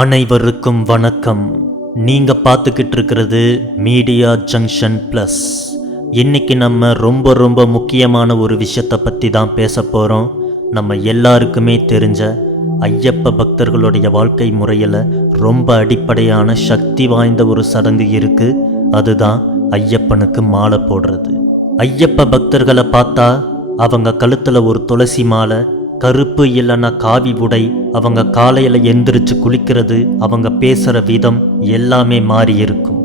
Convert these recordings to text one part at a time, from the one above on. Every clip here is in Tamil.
அனைவருக்கும் வணக்கம். நீங்க பார்த்துக்கிட்டு இருக்கிறது மீடியா ஜங்ஷன் ப்ளஸ். இன்னைக்கு நம்ம ரொம்ப முக்கியமான ஒரு விஷயத்தை பற்றி தான் பேச போகிறோம். நம்ம எல்லாருக்குமே தெரிஞ்ச ஐயப்ப பக்தர்களுடைய வாழ்க்கை முறையில் ரொம்ப அடிப்படையான சக்தி வாய்ந்த ஒரு சடங்கு இருக்குது. அதுதான் ஐயப்பனுக்கு மாலை போடுறது. ஐயப்ப பக்தர்களை பார்த்தா அவங்க கழுத்தில் ஒரு துளசி மாலை, கருப்பு இல்லைன்னா காவி உடை, அவங்க காலையில் எந்திரிச்சு குளிக்கிறது, அவங்க பேசுகிற விதம் எல்லாமே மாறி இருக்கும்.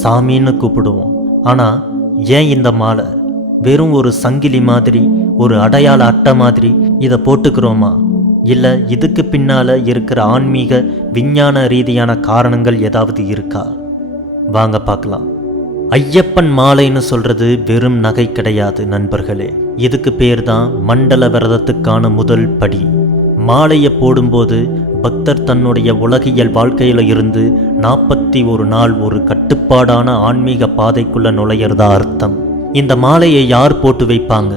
சாமின்னு கூப்பிடுவோம். ஆனால் ஏன் இந்த மாலை? வெறும் ஒரு சங்கிலி மாதிரி, ஒரு அடையாள அட்டை மாதிரி இதை போட்டுக்கிறோமா? இல்லை இதுக்கு பின்னால் இருக்கிற ஆன்மீக விஞ்ஞான ரீதியான காரணங்கள் ஏதாவது இருக்கா? வாங்க பார்க்கலாம். ஐயப்பன் மாலைன்னு சொல்றது வெறும் நகை கிடையாது நண்பர்களே. இதுக்கு பேர் தான் மண்டல விரதத்துக்கான முதல் படி. மாலையை போடும்போது பக்தர் தன்னுடைய உலகியல் வாழ்க்கையில இருந்து 41 நாள் ஒரு கட்டுப்பாடான ஆன்மீக பாதைக்குள்ள நுழையிறதா அர்த்தம். இந்த மாலையை யார் போட்டு வைப்பாங்க?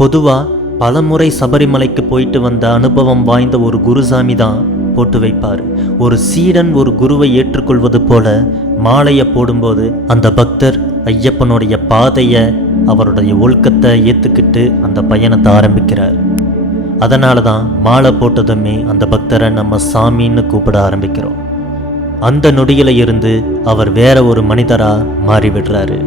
பொதுவா பலமுறை சபரிமலைக்கு போயிட்டு வந்த அனுபவம் வாய்ந்த ஒரு குருசாமி தான் போட்டு வைப்பார். ஒரு சீடன் ஒரு குருவை ஏற்றுக்கொள்வது போல மாலையை போடும்போது அந்த பக்தர் ஐயப்பனுடைய பாதையை, அவருடைய ஒழுக்கத்தை ஏற்றுக்கிட்டு அந்த பயணத்தை ஆரம்பிக்கிறார். அதனால தான் மாலை போட்டதுமே அந்த பக்தரை நம்ம சாமின்னு கூப்பிட ஆரம்பிக்கிறோம். அந்த நொடியில இருந்து அவர் வேற ஒரு மனிதராக மாறிவிடுறாரு.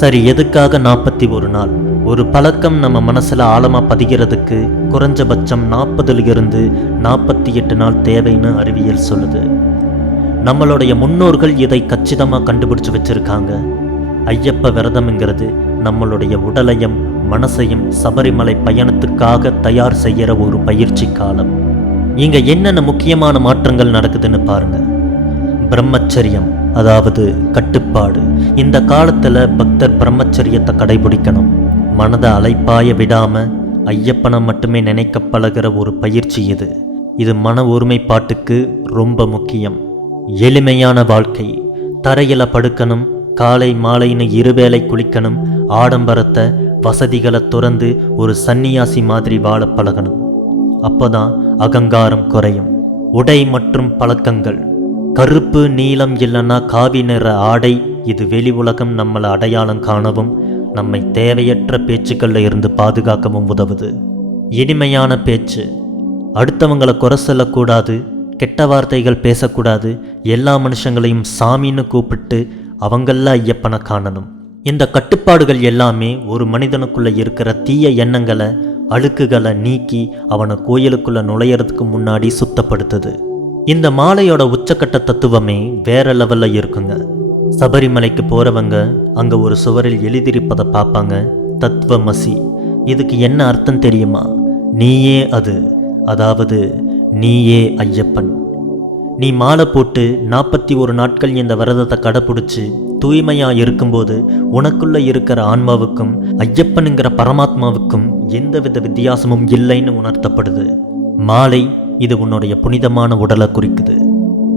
சரி, எதுக்காக 41 நாள்? ஒரு பழக்கம் நம்ம மனசில் ஆழமாக பதிகிறதுக்கு குறைஞ்சபட்சம் 40 to 48 நாள் தேவைன்னு அறிவியல் சொல்லுது. நம்மளுடைய முன்னோர்கள் இதை கச்சிதமாக கண்டுபிடிச்சு வச்சிருக்காங்க. ஐயப்ப விரதம்ங்கிறது நம்மளுடைய உடலையும் மனசையும் சபரிமலை பயணத்துக்காக தயார் செய்கிற ஒரு பயிற்சி காலம். இங்க என்னென்ன முக்கியமான மாற்றங்கள் நடக்குதுன்னு பாருங்க. பிரம்மச்சரியம், அதாவது கட்டுப்பாடு. இந்த காலத்துல பக்தர் பிரம்மச்சரியத்தை கடைபிடிக்கணும். மனதை அலைப்பாய விடாம ஐயப்பனை மட்டுமே நினைக்க பழகிற ஒரு பயிற்சி இது. இது மன ஒருமைப்பாட்டுக்கு ரொம்ப முக்கியம். எளிமையான வாழ்க்கை. தரையில படுக்கணும், காலை மாலைன்னு இருவேளை குளிக்கணும், ஆடம்பரத்தை வசதிகளை துறந்து ஒரு சன்னியாசி மாதிரி வாழ பழகணும். அப்போதான் அகங்காரம் குறையும். உடை மற்றும் பழக்கங்கள். கருப்பு, நீலம் இல்லைன்னா காவி நிற ஆடை. இது வெளி உலகம் நம்மளை அடையாளம் காணவும் நம்மை தேவையற்ற பேச்சுக்களில் இருந்து பாதுகாக்கவும் உதவுது. இனிமையான பேச்சு. அடுத்தவங்களை குறை சொல்லக்கூடாது, கெட்ட வார்த்தைகள் பேசக்கூடாது. எல்லா மனுஷங்களையும் சாமின்னு கூப்பிட்டு அவங்கள ஐயப்பனை காணணும். இந்த கட்டுப்பாடுகள் எல்லாமே ஒரு மனிதனுக்குள்ள இருக்கிற தீய எண்ணங்களை, அழுக்குகளை நீக்கி அவனை கோயிலுக்குள்ள நுழையிறதுக்கு முன்னாடி சுத்தப்படுத்துது. இந்த மாலையோட உச்சக்கட்ட தத்துவமே வேற லெவல்ல இருக்குங்க. சபரிமலைக்கு போறவங்க அங்க ஒரு சுவரில் எழுதியிருப்பதை பார்ப்பாங்க, தத்துவமசி. இதுக்கு என்ன அர்த்தம் தெரியுமா? நீயே அது, அதாவது நீயே ஐயப்பன். நீ மாலை போட்டு 41 நாட்கள் இந்த விரதத்தை கடைப்பிடிச்சு தூய்மையா இருக்கும்போது உனக்குள்ள இருக்கிற ஆன்மாவுக்கும் ஐயப்பனுங்கிற பரமாத்மாவுக்கும் எந்தவித வித்தியாசமும் இல்லைன்னு உணர்த்தப்படுது. மாலை இது உன்னுடைய புனிதமான உடலை குறிக்குது.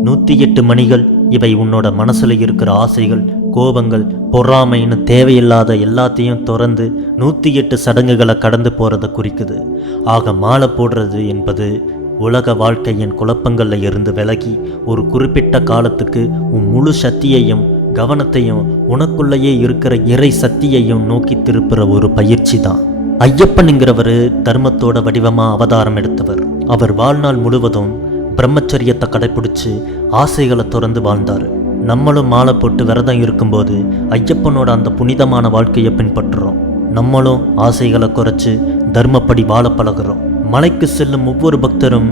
108 மணிகள் இவை உன்னோட மனசுல இருக்கிற ஆசைகள், கோபங்கள், பொறாமைன்னு தேவையில்லாத எல்லாத்தையும் திறந்து 108 சடங்குகளை கடந்து போறதை குறிக்குது. ஆக மாலை போடுறது என்பது உலக வாழ்க்கையின் குழப்பங்கள்ல இருந்து விலகி ஒரு குறிப்பிட்ட காலத்துக்கு உன் முழு சக்தியையும் கவனத்தையும் உனக்குள்ளேயே இருக்கிற இறை சக்தியையும் நோக்கி திருப்புற ஒரு பயிற்சி தான். ஐயப்பனுங்கிறவர் தர்மத்தோட வடிவமா அவதாரம் எடுத்தவர். அவர் வாழ்நாள் முழுவதும் பிரம்மச்சரியத்தை கடைப்பிடிச்சு ஆசைகளை திறந்து வாழ்ந்தார். நம்மளும் மாலை போட்டு விரதம் இருக்கும்போது ஐயப்பனோட அந்த புனிதமான வாழ்க்கையை பின்பற்றுறோம். நம்மளும் ஆசைகளை குறைச்சு தர்மப்படி வாழ பழகிறோம். மலைக்கு செல்லும் ஒவ்வொரு பக்தரும்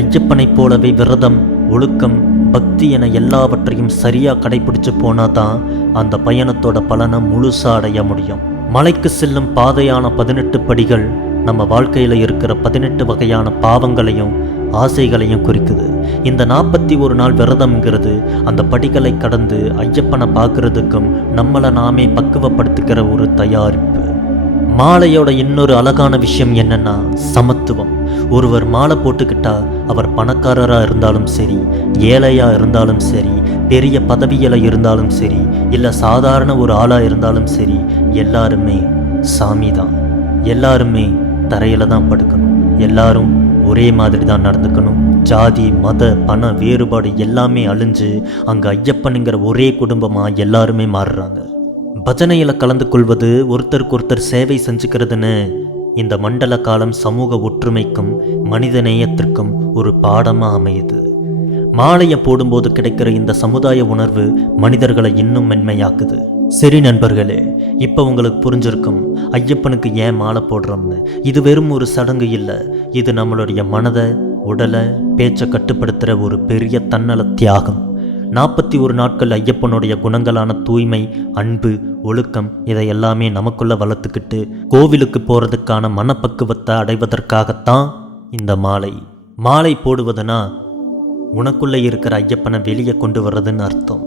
ஐயப்பனை போலவே விரதம், ஒழுக்கம், பக்தி என எல்லாவற்றையும் சரியா கடைபிடிச்சு போனாதான் அந்த பயணத்தோட பலனை முழுசா அடைய முடியும். மலைக்கு செல்லும் பாதையான 18 படிகள் நம்ம வாழ்க்கையில் இருக்கிற 18 வகையான பாவங்களையும் ஆசைகளையும் குறிக்குது. இந்த 41 நாள் விரதம்ங்கிறது அந்த படிகளை கடந்து ஐயப்பனை பார்க்கறதுக்கும் நம்மளை நாமே பக்குவப்படுத்திக்கிற ஒரு தயாரிப்பு. மாலையோட இன்னொரு அழகான விஷயம் என்னன்னா சமத்துவம். ஒருவர் மாலை போட்டுக்கிட்டா அவர் பணக்காரராக இருந்தாலும் சரி, ஏழையாக இருந்தாலும் சரி, பெரிய பதவியில் இருந்தாலும் சரி, இல்லை சாதாரண ஒரு ஆளாக இருந்தாலும் சரி, எல்லாருமே சாமி தான். எல்லாருமே தரையில் தான் படுக்கணும். எல்லாரும் ஒரே மாதிரி தான் நடந்துக்கணும். ஜாதி மத பண வேறுபாடு எல்லாமே அழிஞ்சு அங்கே ஐயப்பனுங்கிற ஒரே குடும்பமாக எல்லாருமே மாறுறாங்க. பஜனையில் கலந்து கொள்வது, ஒருத்தருக்கு ஒருத்தர் சேவை செஞ்சுக்கிறதுன்னு இந்த மண்டல காலம் சமூக ஒற்றுமைக்கும் மனித நேயத்திற்கும் ஒரு பாடமாக அமையுது. மாலையை போடும்போது கிடைக்கிற இந்த சமுதாய உணர்வு மனிதர்களை இன்னும் மென்மையாக்குது. சரி நண்பர்களே, இப்போ உங்களுக்கு புரிஞ்சிருக்கும் ஐயப்பனுக்கு ஏன் மாலை போடுறோம்னு. இது வெறும் ஒரு சடங்கு இல்லை, இது நம்மளுடைய மனதை, உடலை, பேச்சை கட்டுப்படுத்துகிற ஒரு பெரிய தன்னல தியாகம். 41 நாட்கள் ஐயப்பனுடைய குணங்களான தூய்மை, அன்பு, ஒழுக்கம் இதை எல்லாமே நமக்குள்ள வளர்த்துக்கிட்டு கோவிலுக்கு போகிறதுக்கான மனப்பக்குவத்தை அடைவதற்காகத்தான் இந்த மாலை போடுவதுனா உனக்குள்ளே இருக்கிற ஐயப்பனை வெளியே கொண்டு வர்றதுன்னு அர்த்தம்.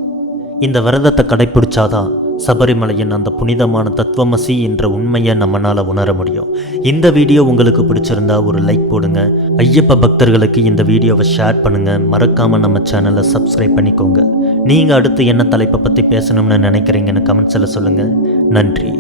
இந்த விரதத்தை கடைப்பிடிச்சாதான் சபரிமலையின் அந்த புனிதமான தத்துவமசி என்ற உண்மையை நம்மளால் உணர முடியும். இந்த வீடியோ உங்களுக்கு பிடிச்சிருந்தா ஒரு லைக் போடுங்க. ஐயப்ப பக்தர்களுக்கு இந்த வீடியோவை ஷேர் பண்ணுங்கள். மறக்காமல் நம்ம சேனலை சப்ஸ்கிரைப் பண்ணிக்கோங்க. நீங்கள் அடுத்து என்ன தலைப்பை பற்றி பேசணும்னு நினைக்கிறீங்கன்னு கமெண்ட்ஸில் சொல்லுங்கள். நன்றி.